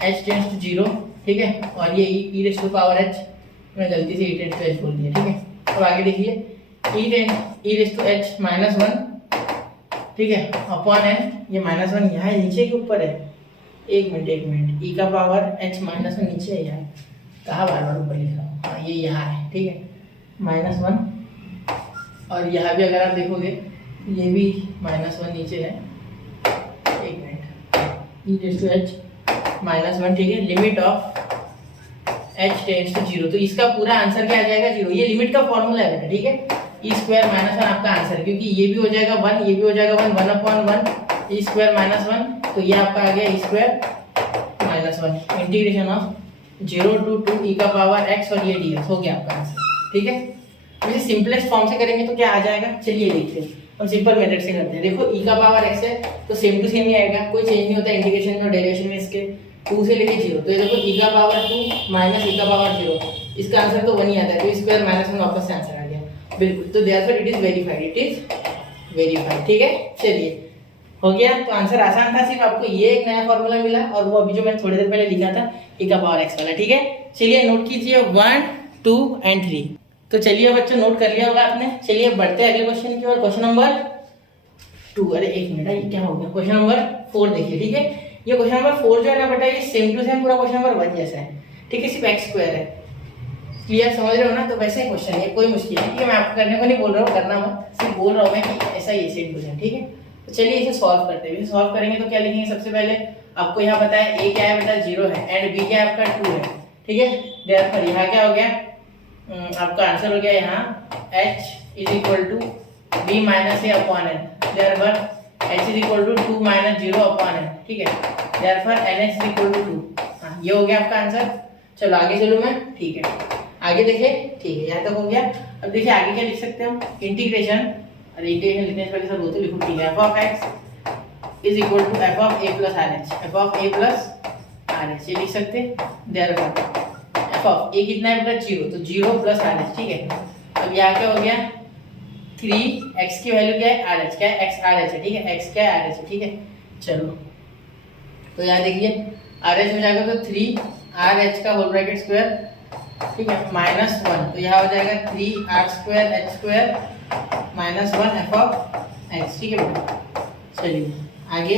h tends to 0, ठीक है। और ये e raise to power h, मैं गलती से e टेंड्स टू h बोल दिया, ठीक है। अब आगे देखिए e raise to h minus 1, ठीक है, अपॉन n, ये माइनस 1 यहाँ है, नीचे के ऊपर है, एक मिनट, e का पावर h माइनस 1 नीचे है, यहाँ कहाँ बार बार ऊपर लिख रहा हूँ, हाँ ये यहाँ है, ठीक है, माइनस 1। और यहाँ भी अगर आप देखोगे ये भी माइनस 1 नीचे है, एक minute, e raise to h minus 1, ठीक है। Limit of h tends to 0, तो इसका पूरा आंसर क्या आ जाएगा, 0। ये लिमिट का फॉर्मूला है बेटा, ठीक है। ई स्क्वायर माइनस 1 आपका आंसर, क्योंकि ये भी हो जाएगा 1, ये भी हो जाएगा 1, 1 अपॉन 1 ई स्क्वायर माइनस 1, तो ये आपका आ गया e square minus 1 integration of 0 to 2 e का पावर x, और ये dx हो गया आपका आंसर, ठीक है। वैसे सिंपलेस्ट फॉर्म से करेंगे तो क्या आ जाएगा, चलिए देखते हैं। हम सिंपल मेथड से करते हैं। देखो e का पावर x है तो सेम टू सेम ही आएगा, कोई चेंज नहीं होता इंटीग्रेशन में और डेरिवेशन में इसके, 2 से लेके 0। तो ये देखो e का पावर 2 माइनस e का पावर 0, इसका आंसर तो 1 ही आता है, तो स्क्वायर माइनस 1 वापस से आंसर आ गया, बिल्कुल। तो therefore it is verified, it is verified, ठीक है। चलिए, हो गया। तो आंसर आसान था, सिर्फ आपको ये एक नया फॉर्मूला मिला, और वो अभी जो मैंने थोड़ी देर पहले लिखा था e का पावर x वाला, ठीक है। चलिए नोट कीजिए 1, 2 एंड 3। तो चलिए बच्चों, नोट कर लिया होगा आपने। चलिए बढ़ते हैं अगले क्वेश्चन की ओर, क्वेश्चन नंबर 2। अरे एक मिनट, ये क्या हो गया, क्वेश्चन नंबर 4 देखिए, ठीक है। ये क्वेश्चन नंबर 4 जो है ना बेटा, ये सेम टू सेम पूरा क्वेश्चन नंबर 1 जैसा है, ठीक है, सिर्फ x स्क्वायर है। क्लियर, समझ रहे हो ना। तो वैसे ही क्वेश्चन है, कोई मुश्किल नहीं, ठीक है। मैं आपको करने को नहीं बोल रहा हूँ, करना मत, सिर्फ बोल रहा हूँ मैं कि ऐसा ही सेम टू सेम, ठीक है। तो चलिए इसे सॉल्व करते हैं। सॉल्व करेंगे तो क्या लिखेंगे, सबसे पहले आपको यहाँ पता है a क्या है बेटा, 0 है, एंड b क्या है आपका 2 है, ठीक है। देयरफॉर यहाँ क्या हो गया, आपका आंसर हो गया यहाँ h is equal to b minus a upon n, therefore h is equal to 2 minus 0 upon n, ठीक है। Therefore nh is equal to 2, ये हो गया आपका आंसर। चलो आगे चलो मैं, ठीक है, आगे देखिए, ठीक है, यहाँ तक हो गया। अब देखिए आगे क्या लिख सकते हैं हम, इंटीग्रेशन, और इंटीग्रेशन लिखने से पहले सब वो तो लिखो, ठीक है, f of x is equal to f of a plus rh, f of a plus rh, ये लिख सकते हैं। देयरफॉर f ऑफ a कितना है बेटा, 0, तो 0 प्लस rh, ठीक है। अब यहाँ क्या हो गया, 3x की वैल्यू क्या है, rh, क्या है, x rh है, ठीक है, x क्या है, rh है, ठीक है। चलो, तो यहाँ देखिए rh हो जाएगा तो 3 का होल ब्रैकेट स्क्वायर, ठीक है, माइनस 1, तो यहाँ हो जाएगा 3r square h square minus 1 f of x, ठीक है बेटा। चलिए आगे,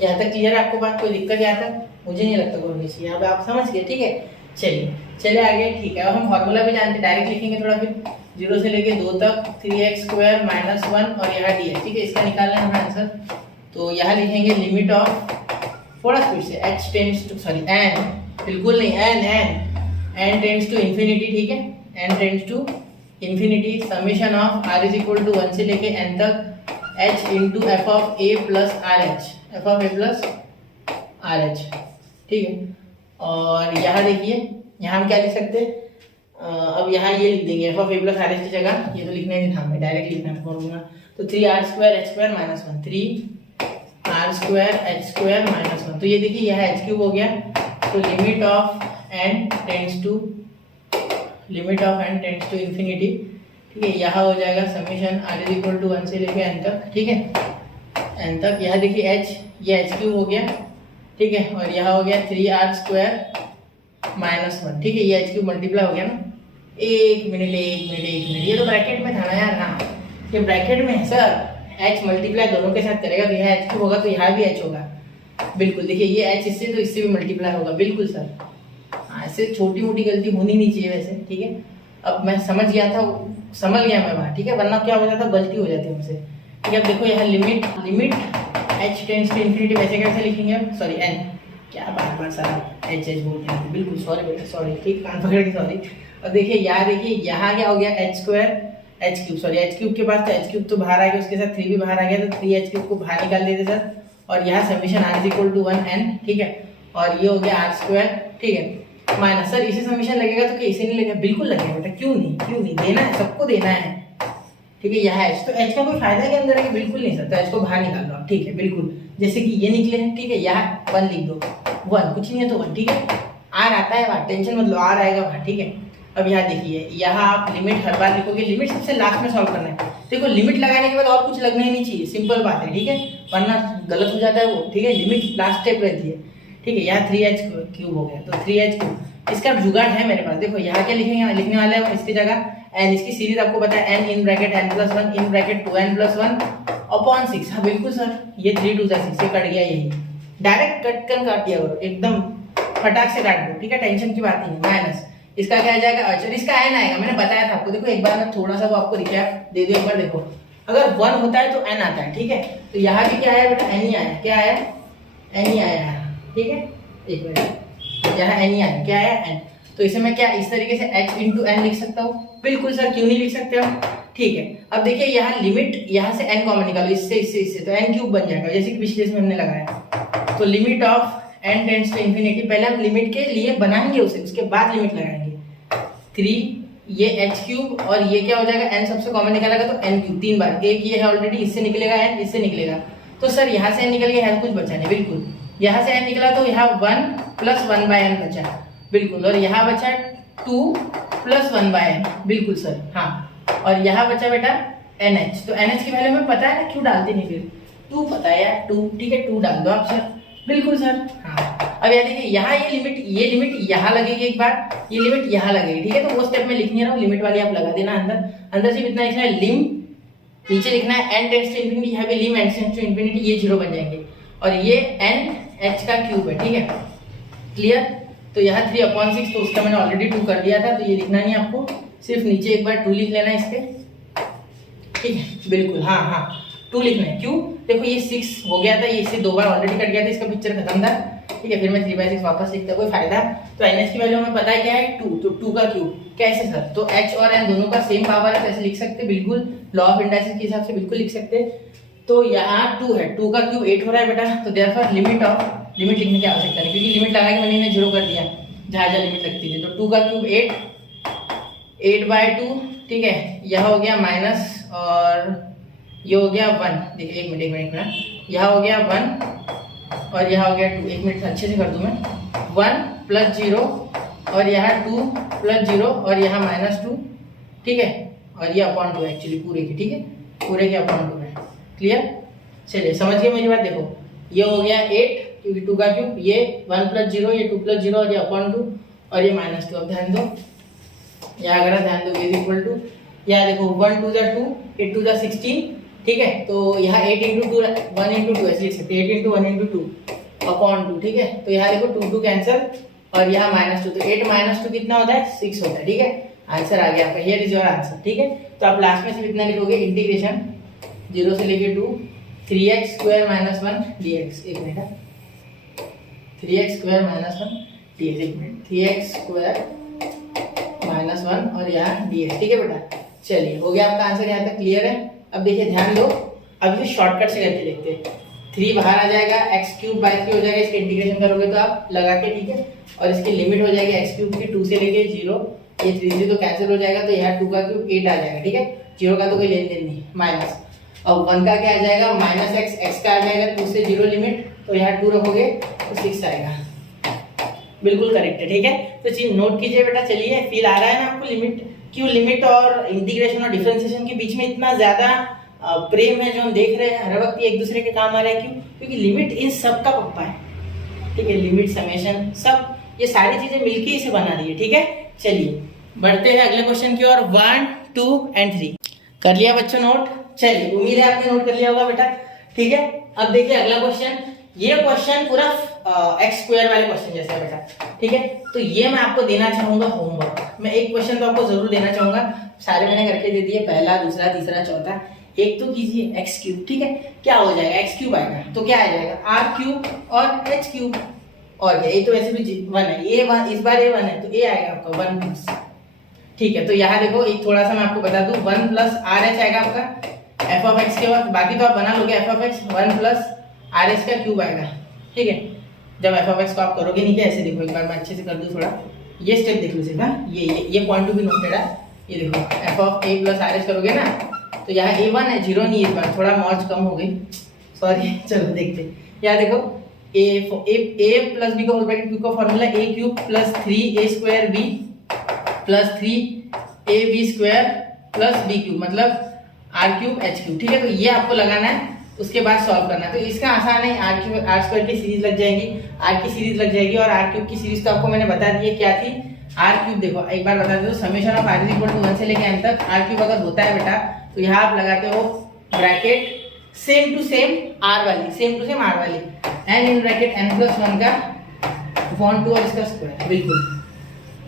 यहाँ तक क्लियर है आपको बात, कोई दिक्कत यहाँ तक, मुझे नहीं लगता कोई होनी चाहिए, यहाँ पे आप समझ गए, ठीक है। चलिए आगे, ठीक है। अब हम फॉर्मूला भी जानते हैं, डायरेक्ट लिखेंगे थोड़ा, फिर 0 से लेके 2 तक 3x स्क्वायर माइनस 1 और यहाँ dx, ठीक है, इसका निकालना है हमें आंसर। तो यहाँ लिखेंगे लिमिट ऑफ, थोड़ा स्पीड से, h tends to, sorry n, बिल्कुल नहीं, n टेंड्स टू इन्फिनिटी, ठीक है, n tends to infinity, summation of r is equal to 1 से लेके n तक h into f of a plus rh, f of a plus rh, ठीक है। और यहाँ देखिए, यहाँ हम क्या लिख सकते हैं, अब यहाँ ये लिख देंगे f of a plus rh की जगह, ये तो लिखना ही नहीं था हमें, डायरेक्ट लिखना है फॉर्मूला। तो 3r square h square minus 1, 3r square h square minus 1, तो ये देखिए यह h क्यूब हो गया। तो limit of n tends to infinity, ठीक है, यहाँ हो जाएगा summation r is equal to 1 से लेके n तक, ठीक है, n तक। यहाँ देखिए h, ये h क्यूब हो गया, ठीक है, और यहाँ हो गया 3r स्क्वायर माइनस 1, ठीक है, ये h क्यूब मल्टीप्लाई हो गया ना। एक मिनट, ये तो ब्रैकेट में था ना यार, हाँ ये ब्रैकेट में है सर, एच मल्टीप्लाई दोनों के साथ करेगा तो यहाँ एच क्यूब होगा, तो यहाँ भी एच होगा। बिल्कुल देखिए ये एच इससे तो इससे भी मल्टीप्लाई होगा। बिल्कुल सर, हाँ ऐसे छोटी मोटी गलती होनी नहीं चाहिए वैसे, ठीक है। अब मैं समझ गया था, समझ गया मैं वहाँ, ठीक है, वरना क्या हो जाता, गलती हो जाती है हमसे, ठीक है। अब देखो यहाँ limit H tends to infinity वैसे कैसे लिखेंगे हम, सॉरी एन, क्या बार सारा एच बोलते हैं, बिल्कुल सॉरी बेटा सॉरी, ठीक, कान पकड़ के सॉरी। अब देखिए यहाँ क्या हो गया H square H cube, sorry H cube के पास तो एच क्यूब तो बाहर आ गया, उसके साथ 3 भी बाहर आ गया, तो 3 एच क्यूब को बाहर निकाल देते सर, और यहाँ summation are is equal to 1 n, ठीक है, और ये हो गया आर स्क्वायर, ठीक है, माइनस सर इसे समीशन लगेगा तो इसे नहीं लगेगा, बिल्कुल लगेगा बेटा, क्यों नहीं देना है, सबको देना है, ठीक है। यहाँ एच, तो एच का कोई फायदा के अंदर है कि बिल्कुल नहीं सर, तो एच को बाहर निकाल लो आप, ठीक है, बिल्कुल जैसे कि ये निकले हैं, ठीक है, यहाँ 1 लिख दो, 1 कुछ नहीं है तो 1, ठीक है, आर आता है वहाँ, टेंशन मत लो, आर आएगा वहाँ, ठीक है। अब यहाँ देखिए, यहाँ आप लिमिट हर बार लिखोगे, लिमिट सबसे लास्ट में सॉल्व करना है। देखो लिमिट लगाने के बाद और कुछ लगना ही नहीं चाहिए, सिंपल बात है, ठीक है, वरना गलत हो जाता है वो, ठीक है, लिमिट लास्ट स्टेप रहती है, ठीक है। यहाँ 3h क्यूब हो गया, तो 3h क्यूब, इसका जुगाड़ है मेरे पास। देखो यहाँ क्या लिखेंगे, लिखने वाले हैं इसकी जगह एन, इसकी सीरीज आपको पता है n in bracket n + 1 in bracket 2n+1 upon 6, हाँ बिल्कुल सर, ये 3 2 6 से कट गया, यही डायरेक्ट कट कर काट दिया करो, एकदम फटाक से काट दो, ठीक है, टेंशन की बात ही नहीं। माइनस इसका क्या आ जाएगा, अच्छा इसका n आएगा, मैंने बताया था आपको, देखो एक बार मैं थोड़ा सा वो आपको रिकैप दे दूं, एक बार देखो, अगर 1 होता है तो n आता है, ठीक है, तो यहाँ भी क्या आया बेटा, n ही आया, क्या आया, n ही आया, ठीक है, एक मिनट, यहाँ n ही आया, क्या आया n, तो इसे मैं क्या इस तरीके से h इंटू n लिख सकता हूँ, बिल्कुल सर, क्यों नहीं लिख सकते हो, ठीक है। अब देखिए यहाँ लिमिट, यहाँ से n कॉमन निकालो, इससे तो n क्यूब बन जाएगा, जैसे कि पिछले इसमें हमने लगाया, तो limit of n tends to infinity, पहले हम लिमिट के लिए बनाएंगे उसे, उसके बाद लिमिट लगाएंगे, 3 ये h क्यूब और ये क्या हो जाएगा, n सबसे कॉमन निकालेगा तो n क्यूब, 3 बार, एक ये है ऑलरेडी, इससे निकलेगा n, इससे निकलेगा, तो सर यहाँ से n निकल गया, यहाँ कुछ बचा नहीं, बिल्कुल यहाँ से n निकला तो यहाँ 1 + 1/n बचा, बिल्कुल, और यहाँ बचा 2 + 1/n, बिल्कुल सर, हाँ, और यहाँ बचा बेटा NH, तो NH की वैल्यू हमें पता है ना, क्यों डालते नहीं फिर, 2 पता है यार, 2, ठीक है, 2 डाल दो आप सर, बिल्कुल सर, हाँ। अब यहाँ देखिए, यहाँ ये लिमिट यहाँ लगेगी एक बार, ये लिमिट यहाँ लगेगी, ठीक है, तो वो स्टेप में लिख नहीं रहा हूँ, लिमिट वाली आप लगा देना अंदर से इतना लिखना है, लिम नीचे लिखना है n टेंड्स टू इन्फिनिटी, यहाँ पे लिम n टेंड्स टू इन्फिनिटी, ये 0 बन जाएंगे, और ये NH का क्यूब है, ठीक है, क्लियर। तो यहाँ 3/6, तो उसका मैंने ऑलरेडी 2 कर दिया था, तो ये लिखना नहीं आपको, सिर्फ नीचे एक बार 2 लिख लेना है इसके, ठीक है, बिल्कुल, हाँ 2 लिखना है, क्यों, देखो ये 6 हो गया था, ये इससे 2 बार ऑलरेडी कट गया था, इसका पिक्चर खत्म था, ठीक है, फिर मैं 3/6 वापस लिखता, कोई फायदा, तो NH की वैल्यू हमें पता है क्या है, 2, तो 2 का क्यूब, कैसे सर, तो H और N दोनों का सेम पावर है, तो ऐसे लिख सकते, बिल्कुल लॉ ऑफ इंडाइसिस के हिसाब से बिल्कुल लिख सकते, तो यहाँ 2 है, 2 का क्यूब 8 हो रहा है बेटा, तो देयरफॉर लिमिट लिखने की आवश्यकता नहीं, क्योंकि लिमिट लगा के मैंने 0 कर दिया जहाँ लिमिट लगती थी, तो 2 का क्यूब 8/2, ठीक है, यह हो गया माइनस, और ये हो गया 1, देखिए एक मिनट, यह हो गया 1 और यह हो गया 2, एक मिनट अच्छे से कर दूं मैं, 1 + 0 और यहाँ 2 + 0 और यहाँ -2, ठीक है, और ये अपॉन 2 एक्चुअली पूरे की, ठीक है, पूरे के अपॉन 2 है, क्लियर, चलिए समझ गए मेरी बात। देखो ये हो गया 8 क्योंकि 2 का क्यूब, ये 1 + 0, ये 2 + 0 और ये अपॉन 2 और ये -2, अब ध्यान दो, यहाँ अगर ध्यान दो, ये इक्वल टू, यहाँ देखो 1 2 * 2, 8 2 = 16, ठीक है, तो यहाँ 8 × 2 1 × 2 ऐसे लिख सकते हैं, 8 × 1 × 2 अपॉन 2, ठीक है, तो यहाँ देखो 2 2 कैंसिल और यहाँ -2, तो 8 - 2 कितना होता है, 6 होता है, ठीक है, आंसर आ गया आपका, हियर इज योर आंसर, ठीक है। तो आप लास्ट में सिर्फ इतना लिखोगे, इंटीग्रेशन 0 से लेके 2 3x² - 1 dx, एक मिनट, 3x² - 1 dx, एक मिनट, 3x² - 1 और यहाँ dx, ठीक है बेटा, चलिए हो गया आपका आंसर, यहाँ तक क्लियर है। अब देखिए ध्यान दो, अब ये शॉर्टकट से करके देखते हैं, 3 बाहर आ जाएगा, x³/3 हो जाएगा, इसके इंटीग्रेशन करोगे तो आप लगा के, ठीक है, और इसकी लिमिट हो जाएगी x³ की 2 से लेके 0, ये 3 तो कैंसिल हो जाएगा, तो यहाँ 2 का क्यूब 8 आ जाएगा, ठीक है, 0 का तो कोई लेन देन नहीं, माइनस, अब 1 का क्या आ जाएगा, -x, x का आ जाएगा 2 से 0 लिमिट, तो यहाँ 2 रखोगे तो 6 आएगा, बिल्कुल करेक्ट है, ठीक है। तो चीज नोट कीजिए बेटा, चलिए फील आ रहा है ना आपको, क्यों लिमिट और इंटीग्रेशन और डिफरेंशिएशन के बीच में इतना ज्यादा प्रेम है जो हम देख रहे हैं, हर वक्त ये एक दूसरे के काम आ रहे हैं, क्यों, क्योंकि लिमिट इन सब का पप्पा है, ठीक है, लिमिट, समेशन, सब ये सारी चीजें मिलके इसे बना रही है, ठीक है। चलिए बढ़ते हैं अगले क्वेश्चन की ओर, 1 2 और 3। कर लिया बच्चों नोट? चलिए, उम्मीद है आपने नोट कर लिया होगा बेटा। ठीक है, अब देखिए अगला क्वेश्चन। ये क्वेश्चन पूरा एक्स स्क्वायर वाले क्वेश्चन जैसा है बेटा। ठीक है, तो ये मैं आपको देना चाहूंगा होमवर्क। मैं एक क्वेश्चन तो आपको जरूर देना चाहूंगा, सारे मैंने करके दे दिए, पहला, दूसरा, तीसरा, चौथा। एक तो कीजिए एक्स क्यूब। ठीक है, क्या हो जाएगा? एक्स क्यूब आएगा तो क्या आ जाएगा? आर क्यूब और एच क्यूब। और क्या, ये तो वैसे भी वन है, ए वन, इस बार ए वन है तो ए आएगा आपका 1 प्लस। ठीक है, तो यहाँ देखो एक थोड़ा सा मैं आपको बता दूं, 1 प्लस आर एच आएगा आपका एफ ऑफ एक्स के बाद। बाकी तो आप बना लोगे, F of x 1 plus R H का क्यूब आएगा। ठीक है, जब एफ ऑफ एक्स को आप करोगे नहीं क्या, ऐसे देखो, एक बार मैं अच्छे से कर दूं थोड़ा, ये स्टेप देख लो सीधा, ये पॉइंट टू बी नोटेड है। ये देखो F of A plus R H करोगे ना, तो यहाँ ए वन है, जीरो नहीं, इस बार थोड़ा मौज कम हो गई, सॉरी। चलो देखते, यहाँ देखो ए प्लस बी का होल ब्रैकेट क्यूब का formula a cube plus 3a square b plus 3ab square plus b cube, मतलब आर क्यूब एच क्यूब। ठीक है, तो ये आपको लगाना है, उसके बाद सॉल्व करना है। तो इसका आसान है, आर क्यूब आर स्क्वायर की सीरीज लग जाएगी, आर की सीरीज लग जाएगी, और आर क्यूब की सीरीज तो आपको मैंने बता दी है क्या थी। आर क्यूब देखो एक बार बता दो, summation of r is equal to 1 से लेके n तक आर क्यूब अगर होता है बेटा, तो यहाँ आप लगाते हो bracket same to same r वाली, सेम टू सेम आर वाली, n in bracket n plus 1 का अपॉन 2 और इसका स्क्वायर। बिल्कुल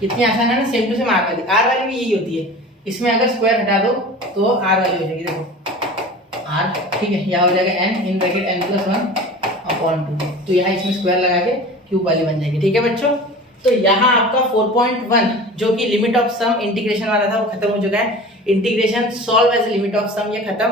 कितनी आसान है ना, सेम टू सेम आर वाली भी यही होती है। इसमें अगर स्क्वायर हटा दो तो आर वाली हो जाएगी, देखो आर। ठीक है, यहाँ हो जाएगा n in bracket n plus 1 upon 2, तो यहाँ इसमें स्क्वायर लगा के क्यूब वाली बन जाएगी। ठीक है बच्चों, तो यहाँ आपका 4.1 जो कि लिमिट ऑफ सम इंटीग्रेशन वाला था वो खत्म हो चुका है। Integration solve as limit of sum ये खत्म।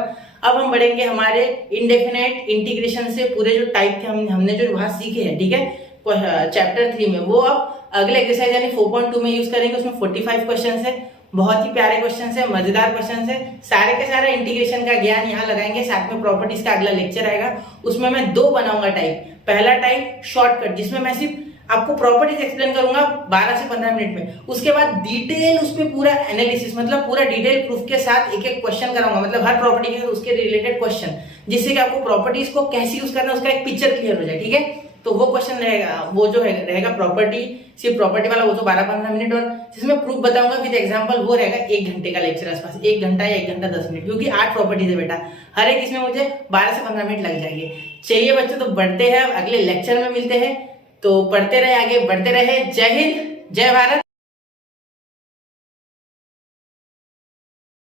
अब हम बढ़ेंगे हमारे इंडेफिनेट इंटीग्रेशन से, पूरे जो टाइप थे हमने जो वहां सीखे हैं। ठीक है, चैप्टर 3 में, वो अब अगले एक्सरसाइज यानी 4.2 में यूज करेंगे। उसमें 45 क्वेश्चन है, बहुत ही प्यारे क्वेश्चन है, मजेदार क्वेश्चन है, सारे के सारे इंटीग्रेशन का ज्ञान यहाँ लगाएंगे। साथ में प्रॉपर्टीज का अगला लेक्चर आएगा, उसमें मैं 2 बनाऊंगा टाइप। पहला टाइप शॉर्टकट, जिसमें मैं सिर्फ आपको प्रॉपर्टीज एक्सप्लेन करूंगा 12 से 15 मिनट में। उसके बाद डिटेल उस पर पूरा एनालिसिस, मतलब पूरा डिटेल प्रूफ के साथ एक एक क्वेश्चन कराऊंगा, मतलब हर प्रॉपर्टी के उसके रिलेटेड क्वेश्चन, जिससे कि आपको प्रॉपर्टीज को कैसे यूज करना है उसका एक पिक्चर क्लियर हो जाए। ठीक है, तो वो क्वेश्चन रहेगा, वो जो रहेगा प्रॉपर्टी, सिर्फ प्रॉपर्टी वाला, वो तो 12-15 मिनट, और जिसमें प्रूफ बताऊंगा विद एग्जांपल, वो रहेगा 1 घंटे का लेक्चर आसपास, 1 घंटा या 1 घंटा 10 मिनट, क्योंकि 8 प्रॉपर्टीज है बेटा, हर एक इसमें मुझे 12 से 15 मिनट लग जाएंगे। चलिए बच्चों, तो बढ़ते हैं, अगले लेक्चर में मिलते हैं। तो पढ़ते रहे, आगे बढ़ते रहे। जय हिंद, जय भारत।